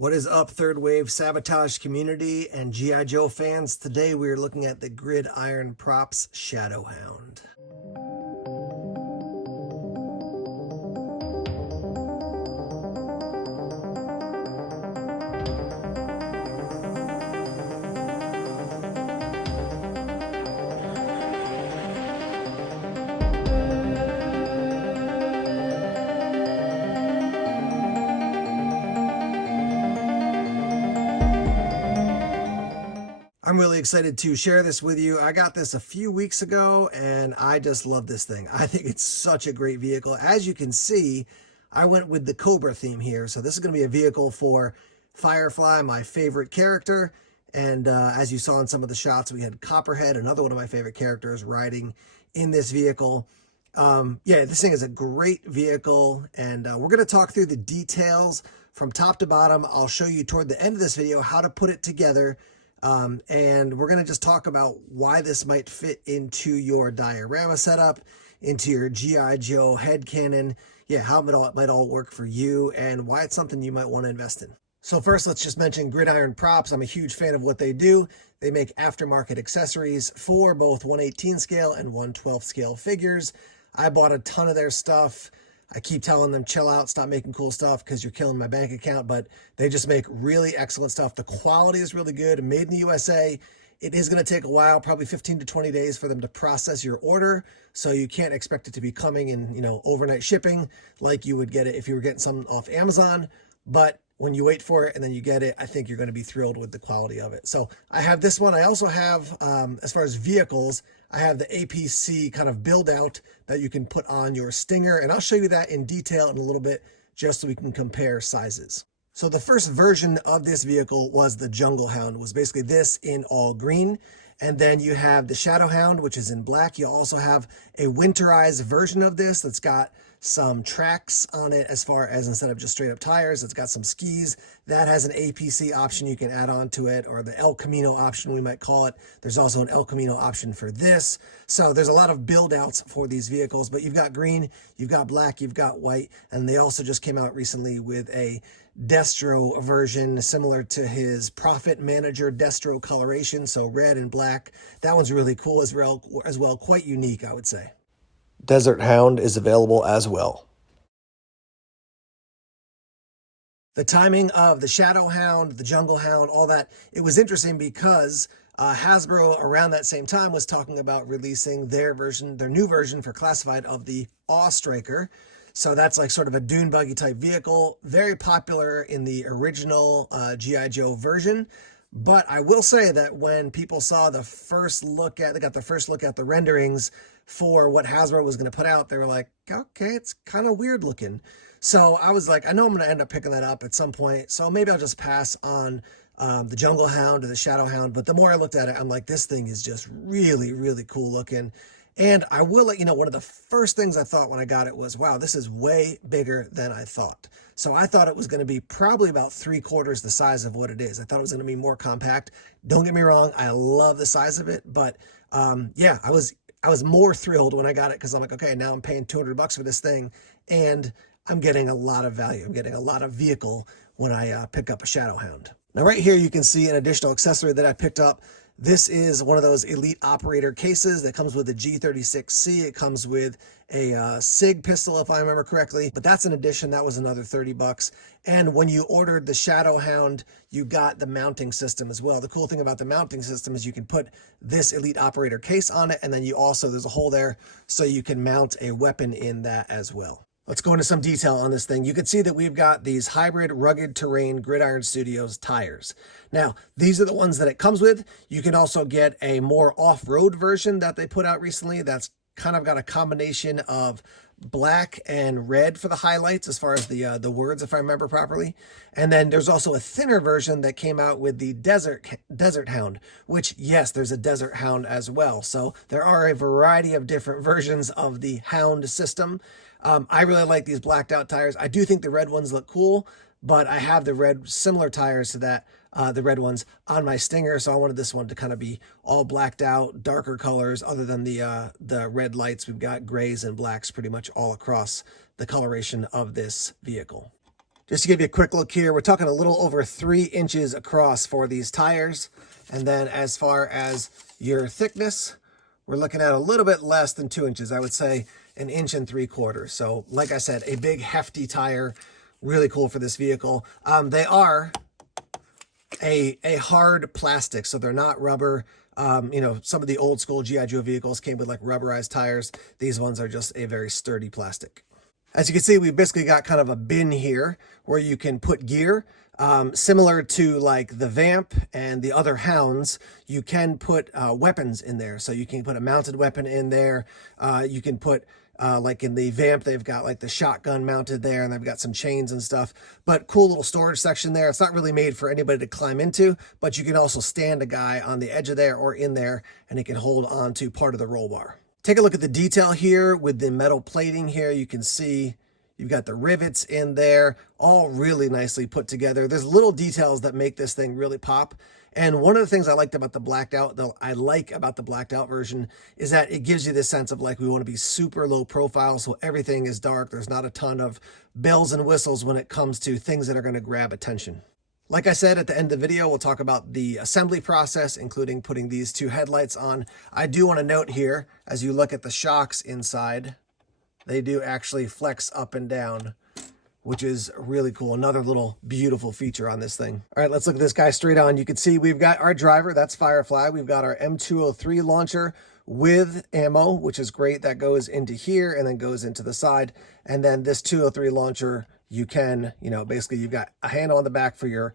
What is up, third wave sabotage community and G.I. Joe fans? Today we are looking at the Gridiron Props Shadow Hound. I'm really excited to share this with you. I got this a few weeks ago and I just love this thing. I think it's such a great vehicle. As you can see, I went with the Cobra theme here. So this is going to be a vehicle for Firefly, my favorite character. And as you saw in some of the shots, we had Copperhead, another one of my favorite characters, riding in this vehicle. Yeah, this thing is a great vehicle, and we're going to talk through the details from top to bottom. I'll show you toward the end of this video how to put it together. And we're going to just talk about why this might fit into your diorama setup, into your G.I. Joe headcanon, yeah, how it might all work for you, and why it's something you might want to invest in. So first, let's just mention Gridiron Props. I'm a huge fan of what they do. They make aftermarket accessories for both 1/18 scale and 1/12 scale figures. I bought a ton of their stuff. I keep telling them, chill out, stop making cool stuff because you're killing my bank account, but they just make really excellent stuff. The quality is really good, made in the USA. It is going to take a while, probably 15 to 20 days for them to process your order. So you can't expect it to be coming in, overnight shipping like you would get it if you were getting something off Amazon. But when you wait for it and then you get it, I think you're going to be thrilled with the quality of it. So I have this one. I also have, as far as vehicles, I have the APC kind of build out that you can put on your Stinger. And I'll show you that in detail in a little bit, just so we can compare sizes. So the first version of this vehicle was the Jungle Hound, was basically this in all green. And then you have the Shadow Hound, which is in black. You also have a winterized version of this that's got some tracks on it, as far as instead of just straight up tires, it's got some skis. That has an APC option you can add on to it, or the El Camino option, we might call it. There's also an El Camino option for this. So there's a lot of build outs for these vehicles, but you've got green, you've got black, you've got white, and they also just came out recently with a Destro version similar to his Profit Manager Destro coloration, so red and black. That one's really cool as well, quite unique, I would say. Desert Hound is available as well. The timing of the Shadow Hound, the Jungle Hound, all that, it was interesting because Hasbro around that same time was talking about releasing their new version for classified of the Awe Striker. So that's like sort of a dune buggy type vehicle, very popular in the original G.I. Joe version. But I will say that when people saw the first look at, they got the first look at the renderings for what Hasbro was going to put out, they were like, okay, it's kind of weird looking. So I was like, I know I'm going to end up picking that up at some point. So maybe I'll just pass on the Jungle Hound or the Shadow Hound. But the more I looked at it, I'm like, this thing is just really, really cool looking. And I will let you know, one of the first things I thought when I got it was, wow, this is way bigger than I thought. So I thought it was going to be probably about 3/4 the size of what it is. I thought it was going to be more compact. Don't get me wrong, I love the size of it, but yeah, I was more thrilled when I got it because I'm like, okay, now I'm paying $200 for this thing, and I'm getting a lot of value. I'm getting a lot of vehicle when I pick up a Shadow Hound. Now right here, you can see an additional accessory that I picked up. This is one of those elite operator cases that comes with a G36C. It comes with a SIG pistol, if I remember correctly, but that's an addition. That was another $30. And when you ordered the Shadow Hound, you got the mounting system as well. The cool thing about the mounting system is you can put this elite operator case on it, and then there's a hole there so you can mount a weapon in that as well. Let's go into some detail on this thing. You can see that we've got these hybrid rugged terrain Gridiron Studios tires. Now, these are the ones that it comes with. You can also get a more off-road version that they put out recently that's kind of got a combination of black and red for the highlights as far as the words, if I remember properly. And then there's also a thinner version that came out with the Desert Hound, which, yes, there's a Desert Hound as well. So there are a variety of different versions of the Hound system. I really like these blacked out tires. I do think the red ones look cool, but I have the red similar tires to that, the red ones on my Stinger. So I wanted this one to kind of be all blacked out, darker colors other than the red lights. We've got grays and blacks pretty much all across the coloration of this vehicle. Just to give you a quick look here, we're talking a little over 3 inches across for these tires. And then as far as your thickness, we're looking at a little bit less than 2 inches. I would say 1.75 inches. So like I said, a big hefty tire, really cool for this vehicle. They are a hard plastic, so they're not rubber. You know, some of the old school G.I. Joe vehicles came with like rubberized tires. These ones are just a very sturdy plastic. As you can see, we've basically got kind of a bin here where you can put gear. Similar to like the Vamp and the other Hounds, you can put weapons in there. So you can put a mounted weapon in there. You can put, like in the Vamp, they've got like the shotgun mounted there, and they've got some chains and stuff. But cool little storage section there. It's not really made for anybody to climb into, but you can also stand a guy on the edge of there or in there, and he can hold on to part of the roll bar. Take a look at the detail here with the metal plating here. You can see you've got the rivets in there, all really nicely put together. There's little details that make this thing really pop. And one of the things I liked about the blacked out, though, I like about the blacked out version is that it gives you this sense of like we want to be super low profile, so everything is dark. There's not a ton of bells and whistles when it comes to things that are going to grab attention. Like I said, at the end of the video, we'll talk about the assembly process, including putting these 2 headlights on. I do want to note here, as you look at the shocks inside, they do actually flex up and down, which is really cool. Another little beautiful feature on this thing. All right, let's look at this guy straight on. You can see we've got our driver, that's Firefly. We've got our M203 launcher with ammo, which is great. That goes into here and then goes into the side. And then this 203 launcher, you can, you know, basically you've got a handle on the back for your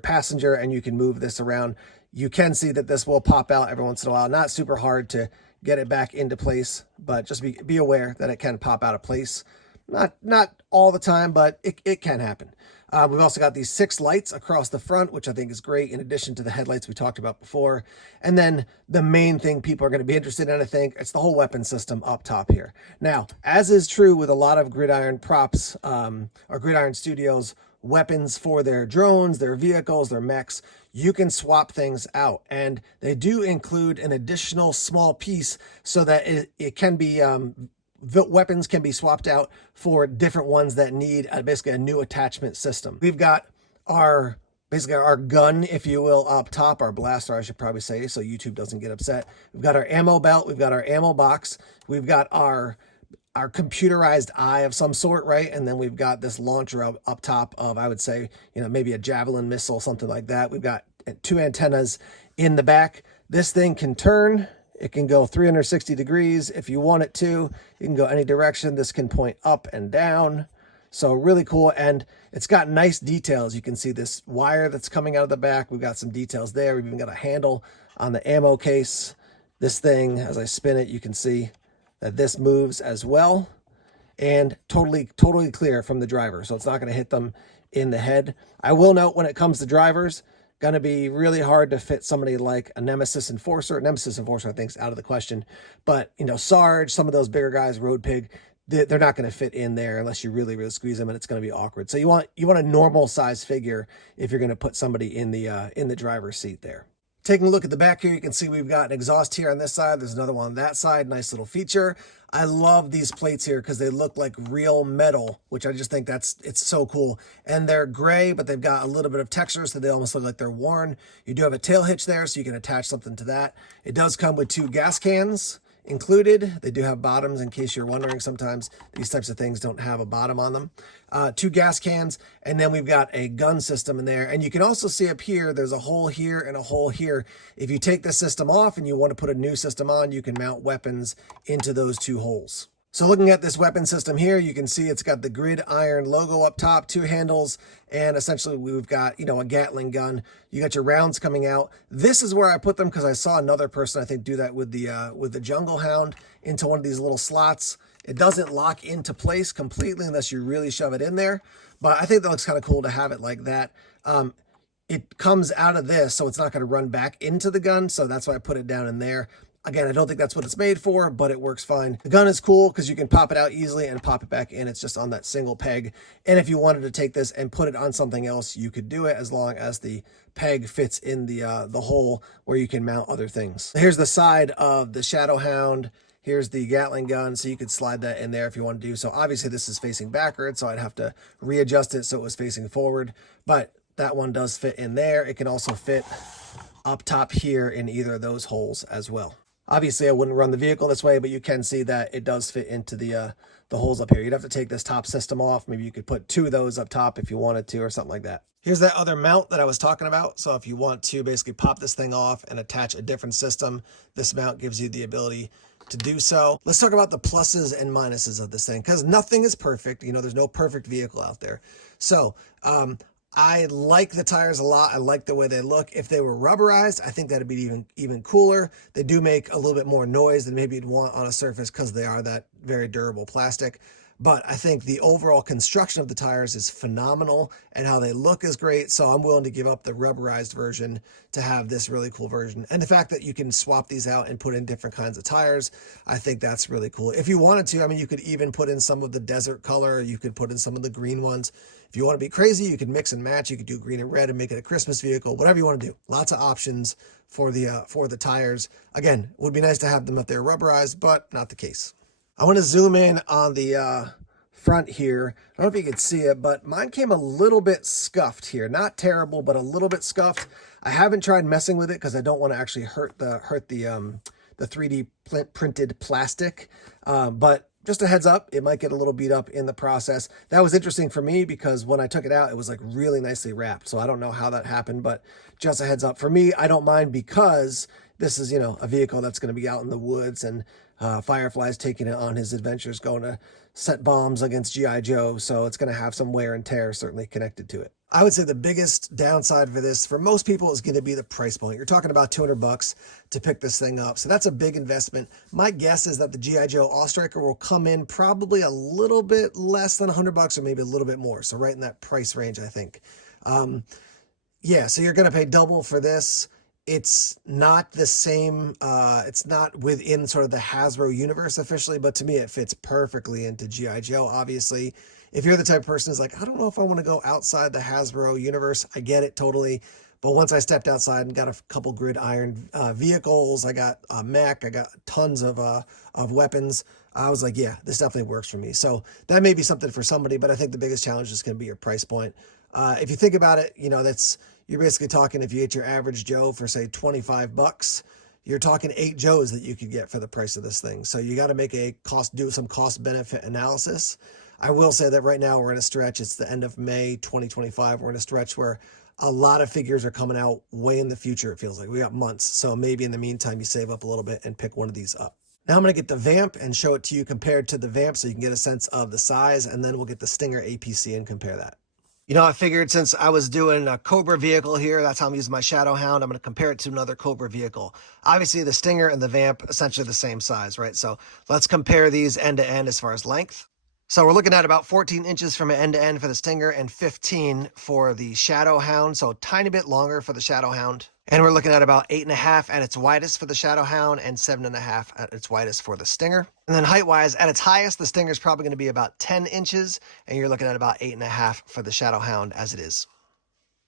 passenger, and you can move this around. You can see that this will pop out every once in a while. Not super hard to get it back into place, but just be aware that it can pop out of place. Not all the time, but it can happen. We've also got these 6 lights across the front, which I think is great, in addition to the headlights we talked about before. And then the main thing people are going to be interested in, I think, it's the whole weapon system up top here. Now, as is true with a lot of Gridiron props, or Gridiron Studios weapons for their drones, their vehicles, their mechs, you can swap things out. And they do include an additional small piece so that it can be... the weapons can be swapped out for different ones that need basically a new attachment system. We've got basically our gun, if you will, up top, our blaster, I should probably say, so YouTube doesn't get upset. We've got our ammo belt, we've got our ammo box, we've got our computerized eye of some sort, right? And then we've got this launcher up top of, I would say, you know, maybe a javelin missile, something like that. We've got 2 antennas in the back. This thing can turn. It can go 360 degrees if you want it to. You can go any direction. This can point up and down. So really cool. And it's got nice details. You can see this wire that's coming out of the back. We've got some details there. We've even got a handle on the ammo case. This thing, as I spin it, you can see that this moves as well. And totally clear from the driver. So it's not going to hit them in the head. I will note, when it comes to drivers, going to be really hard to fit somebody like a Nemesis Enforcer. Nemesis Enforcer, I think, is out of the question. But, you know, Sarge, some of those bigger guys, Road Pig, they're not going to fit in there unless you really, really squeeze them, and it's going to be awkward. So you want a normal size figure if you're going to put somebody in the driver's seat there. Taking a look at the back here, you can see we've got an exhaust here on this side. There's another one on that side. Nice little feature. I love these plates here because they look like real metal, which I just think it's so cool. And they're gray, but they've got a little bit of texture, so they almost look like they're worn. You do have a tail hitch there, so you can attach something to that. It does come with 2 gas cans included. They do have bottoms, in case you're wondering. Sometimes these types of things don't have a bottom on them. 2 gas cans, and then we've got a gun system in there. And you can also see up here, there's a hole here and a hole here. If you take the system off and you want to put a new system on, you can mount weapons into those 2 holes. So looking at this weapon system here, you can see it's got the Gridiron logo up top, 2 handles, and essentially we've got, you know, a Gatling gun. You got your rounds coming out. This is where I put them because I saw another person, I think, do that with the Jungle Hound into one of these little slots. It doesn't lock into place completely unless you really shove it in there, but I think that looks kind of cool to have it like that. It comes out of this, so it's not going to run back into the gun, so that's why I put it down in there. Again, I don't think that's what it's made for, but it works fine. The gun is cool because you can pop it out easily and pop it back in. It's just on that single peg. And if you wanted to take this and put it on something else, you could do it as long as the peg fits in the hole where you can mount other things. Here's the side of the Shadow Hound. Here's the Gatling gun, so you could slide that in there if you want to do so. Obviously, this is facing backwards, so I'd have to readjust it so it was facing forward, but that one does fit in there. It can also fit up top here in either of those holes as well. Obviously, I wouldn't run the vehicle this way, but you can see that it does fit into the holes up here. You'd have to take this top system off. Maybe you could put 2 of those up top if you wanted to, or something like that. Here's that other mount that I was talking about. So if you want to basically pop this thing off and attach a different system, this mount gives you the ability to do so. Let's talk about the pluses and minuses of this thing, because nothing is perfect. You know, there's no perfect vehicle out there. So I like the tires a lot. I like the way they look. If they were rubberized, I think that'd be even cooler. They do make a little bit more noise than maybe you'd want on a surface because they are that very durable plastic. But I think the overall construction of the tires is phenomenal, and how they look is great. So I'm willing to give up the rubberized version to have this really cool version. And the fact that you can swap these out and put in different kinds of tires, I think that's really cool. If you wanted to, I mean, you could even put in some of the desert color. You could put in some of the green ones. If you want to be crazy, you could mix and match. You could do green and red and make it a Christmas vehicle, whatever you want to do. Lots of options for the tires. Again, it would be nice to have them if they're rubberized, but not the case. I want to zoom in on the front here. I don't know if you can see it, but mine came a little bit scuffed here. Not terrible, but a little bit scuffed. I haven't tried messing with it because I don't want to actually hurt the 3D printed plastic. But just a heads up, it might get a little beat up in the process. That was interesting for me because when I took it out, it was like really nicely wrapped. So I don't know how that happened, but just a heads up. For me, I don't mind because this is, you know, a vehicle that's going to be out in the woods, and Firefly's taking it on his adventures, going to set bombs against G.I. Joe. So it's going to have some wear and tear certainly connected to it. I would say the biggest downside for this, for most people, is going to be the price point. You're talking about $200 to pick this thing up. So that's a big investment. My guess is that the G.I. Joe All-Striker will come in probably a little bit less than $100 or maybe a little bit more. So right in that price range, I think. Yeah, so you're going to pay double for this. It's not the same, it's not within sort of the Hasbro universe officially, but to me it fits perfectly into G.I. Joe, obviously. If you're the type of person who's like, I don't know if I want to go outside the Hasbro universe, I get it totally. But once I stepped outside and got a couple Gridiron vehicles, I got a mech, I got tons of weapons, I was like, yeah, this definitely works for me. So that may be something for somebody, but I think the biggest challenge is going to be your price point. If you think about it, you know, you're basically talking, if you get your average Joe for say $25, you're talking 8 Joes that you could get for the price of this thing. So you got to make do some cost benefit analysis. I will say that right now we're in a stretch. It's the end of May 2025. We're in a stretch where a lot of figures are coming out way in the future. It feels like we got months. So maybe in the meantime, you save up a little bit and pick one of these up. Now I'm going to get the Vamp and show it to you compared to the Vamp so you can get a sense of the size, and then we'll get the Stinger APC and compare that. You know, I figured since I was doing a Cobra vehicle here, that's how I'm using my Shadow Hound, I'm going to compare it to another Cobra vehicle. Obviously, the Stinger and the Vamp, essentially the same size, right? So let's compare these end to end as far as length. So we're looking at about 14 inches from end to end for the Stinger and 15 for the Shadow Hound. So a tiny bit longer for the Shadow Hound. And we're looking at about 8.5 at its widest for the Shadow Hound and 7.5 at its widest for the Stinger. And then height-wise, at its highest, the Stinger is probably going to be about 10 inches, and you're looking at about 8.5 for the Shadow Hound as it is.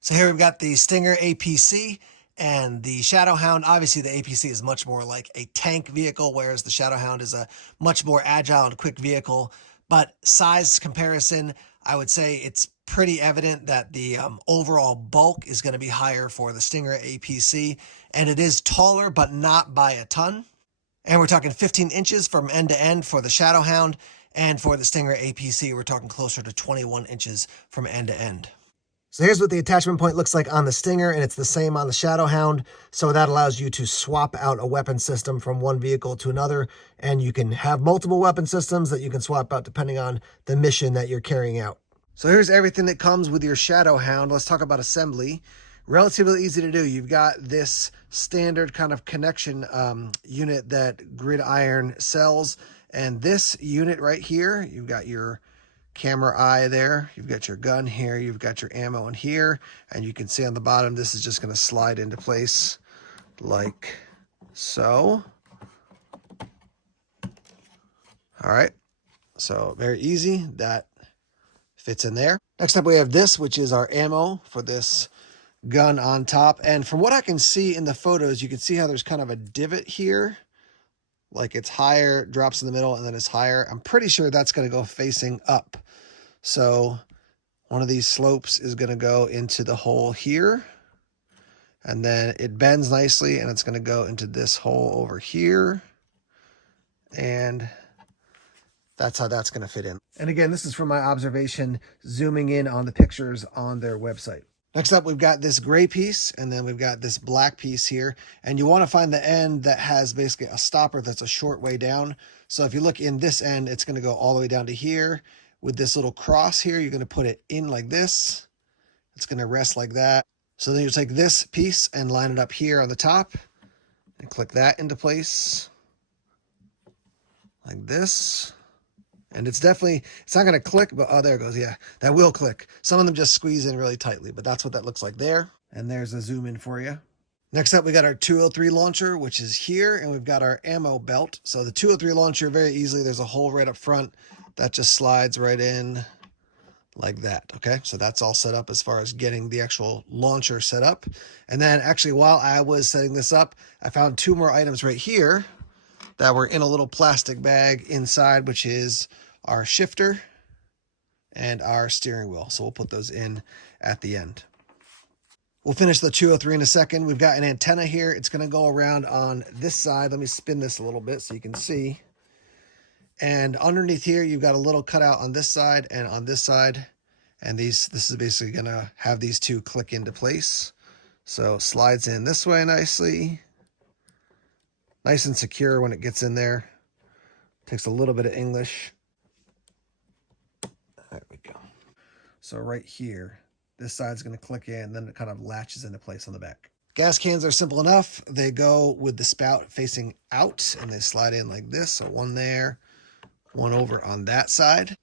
So here we've got the Stinger APC and the Shadow Hound. Obviously, the APC is much more like a tank vehicle, whereas the Shadow Hound is a much more agile and quick vehicle. But size comparison, I would say it's pretty evident that the overall bulk is going to be higher for the Stinger APC, and it is taller, but not by a ton. And we're talking 15 inches from end to end for the Shadow Hound, and for the Stinger APC, we're talking closer to 21 inches from end to end. So here's what the attachment point looks like on the Stinger, and it's the same on the Shadow Hound. So that allows you to swap out a weapon system from one vehicle to another, and you can have multiple weapon systems that you can swap out depending on the mission that you're carrying out. So here's everything that comes with your Shadow Hound. Let's talk about assembly. Relatively easy to do. You've got this standard kind of connection unit that Gridiron sells, and this unit right here, you've got your camera eye there, you've got your gun here, you've got your ammo in here, and you can see on the bottom this is just going to slide into place like so. All right, so very easy, that fits in there. Next up we have this, which is our ammo for this gun on top, and from what I can see in the photos, you can see how there's kind of a divot here like it's higher, drops in the middle, and then it's higher. I'm pretty sure that's going to go facing up. So one of these slopes is going to go into the hole here, and then it bends nicely, and it's going to go into this hole over here, and that's how that's going to fit in. And again, this is from my observation, zooming in on the pictures on their website. Next up, we've got this gray piece, and then we've got this black piece here. And you want to find the end that has basically a stopper that's a short way down. So if you look in this end, it's going to go all the way down to here. With this little cross here, you're going to put it in like this. It's going to rest like that. So then you take this piece and line it up here on the top and click that into place like this. And it's not going to click, but oh, there it goes. Yeah, that will click. Some of them just squeeze in really tightly, but that's what that looks like there. And there's a zoom in for you. Next up, we got our 203 launcher, which is here, and we've got our ammo belt. So the 203 launcher, very easily, there's a hole right up front that just slides right in like that. Okay, so that's all set up as far as getting the actual launcher set up. And then actually, while I was setting this up, I found two more items right here that were in a little plastic bag inside, which is our shifter and our steering wheel. So we'll put those in at the end. We'll finish the 203 in a second. We've got an antenna here. It's going to go around on this side. Let me spin this a little bit so you can see. And underneath here, you've got a little cutout on this side and on this side. And this is basically going to have these two click into place. So slides in this way nicely. Nice and secure when it gets in there. Takes a little bit of English. There we go. So right here, this side's going to click in, then it kind of latches into place on the back. Gas cans are simple enough. They go with the spout facing out, and they slide in like this. So one there, one over on that side.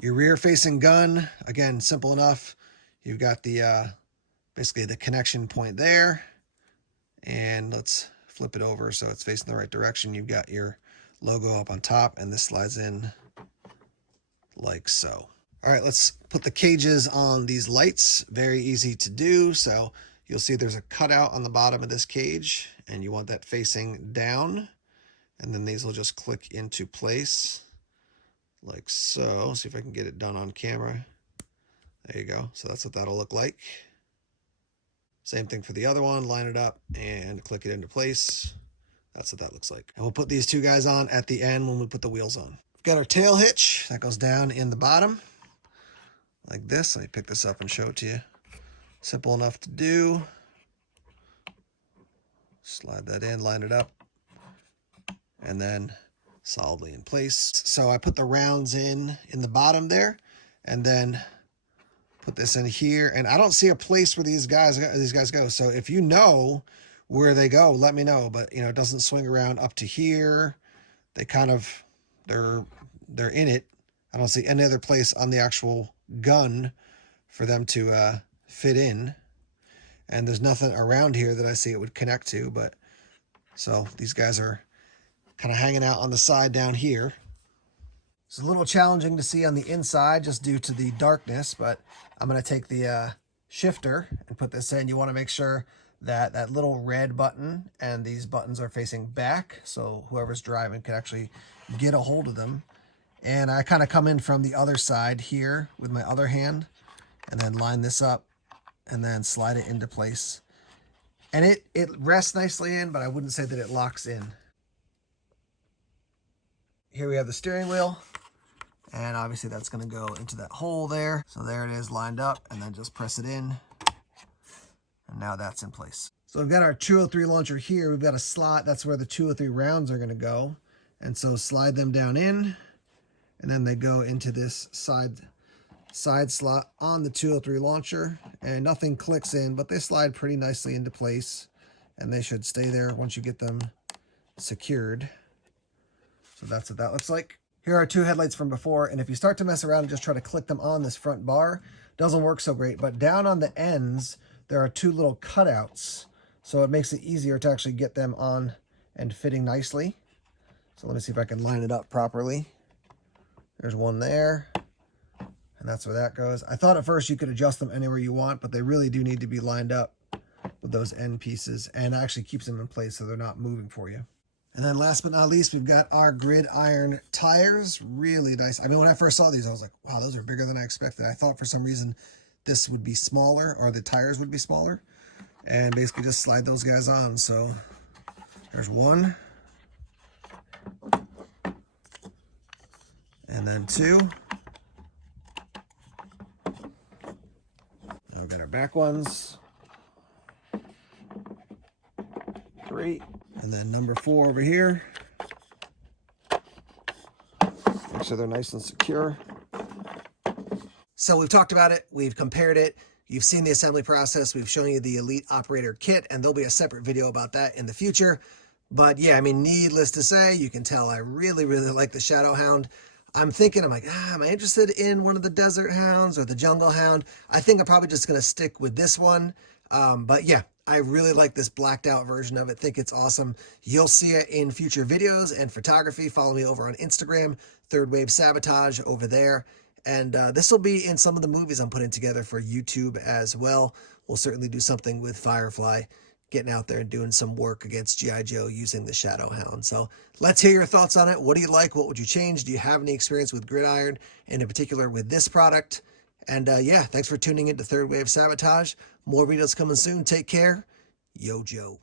Your rear facing gun, again, simple enough. You've got the basically the connection point there. And let's flip it over so it's facing the right direction. You've got your logo up on top, and this slides in like so. All right, let's put the cages on these lights. Very easy to do. So you'll see there's a cutout on the bottom of this cage, and you want that facing down. And then these will just click into place like so. See if I can get it done on camera. There you go. So that's what that'll look like. Same thing for the other one. Line it up and click it into place. That's what that looks like. And we'll put these two guys on at the end when we put the wheels on. We've got our tail hitch that goes down in the bottom like this. Let me pick this up and show it to you. Simple enough to do. Slide that in, line it up, and then solidly in place. So I put the rounds in the bottom there, and then put this in here. And I don't see a place where these guys go. So if you know where they go, let me know. But it doesn't swing around up to here. They kind of they're in it. I don't see any other place on the actual gun for them to fit in. And there's nothing around here that I see it would connect to. But so these guys are kind of hanging out on the side down here. It's a little challenging to see on the inside just due to the darkness, but I'm going to take the shifter and put this in. You want to make sure that that little red button and these buttons are facing back, so whoever's driving can actually get a hold of them. And I kind of come in from the other side here with my other hand and then line this up and then slide it into place. And it rests nicely in, but I wouldn't say that it locks in. Here we have the steering wheel, and obviously that's going to go into that hole there. So there it is lined up, and then just press it in, and now that's in place. So we've got our 203 launcher here. We've got a slot. That's where the 203 rounds are going to go. And so slide them down in, and then they go into this side slot on the 203 launcher, and nothing clicks in, but they slide pretty nicely into place, and they should stay there once you get them secured. So that's what that looks like. Here are two headlights from before, and if you start to mess around and just try to click them on this front bar, doesn't work so great. But down on the ends, there are two little cutouts, so it makes it easier to actually get them on and fitting nicely. So let me see if I can line it up properly. There's one there, and that's where that goes. I thought at first you could adjust them anywhere you want, but they really do need to be lined up with those end pieces, and it actually keeps them in place so they're not moving for you. And then last but not least, we've got our Gridiron tires. Really nice. I mean, when I first saw these, I was like, wow, those are bigger than I expected. I thought for some reason this would be smaller, or the tires would be smaller. And basically just slide those guys on. So there's one. And then two. Now we've got our back ones. Three. And then number 4 over here. Make sure they're nice and secure. So we've talked about it. We've compared it. You've seen the assembly process. We've shown you the Elite Operator Kit, and there'll be a separate video about that in the future. But yeah, I mean, needless to say, you can tell I really, really like the Shadow Hound. I'm like, am I interested in one of the Desert Hounds or the Jungle Hound? I think I'm probably just going to stick with this one. But yeah, I really like this blacked out version of it. Think it's awesome. You'll see it in future videos and photography. Follow me over on Instagram, Third Wave Sabotage over there. And this will be in some of the movies I'm putting together for YouTube as well. We'll certainly do something with Firefly, getting out there and doing some work against G.I. Joe using the Shadow Hound. So let's hear your thoughts on it. What do you like? What would you change? Do you have any experience with Gridiron, and in particular with this product? And yeah, thanks for tuning in to Third Wave Sabotage. More videos coming soon. Take care. Yo, Joe.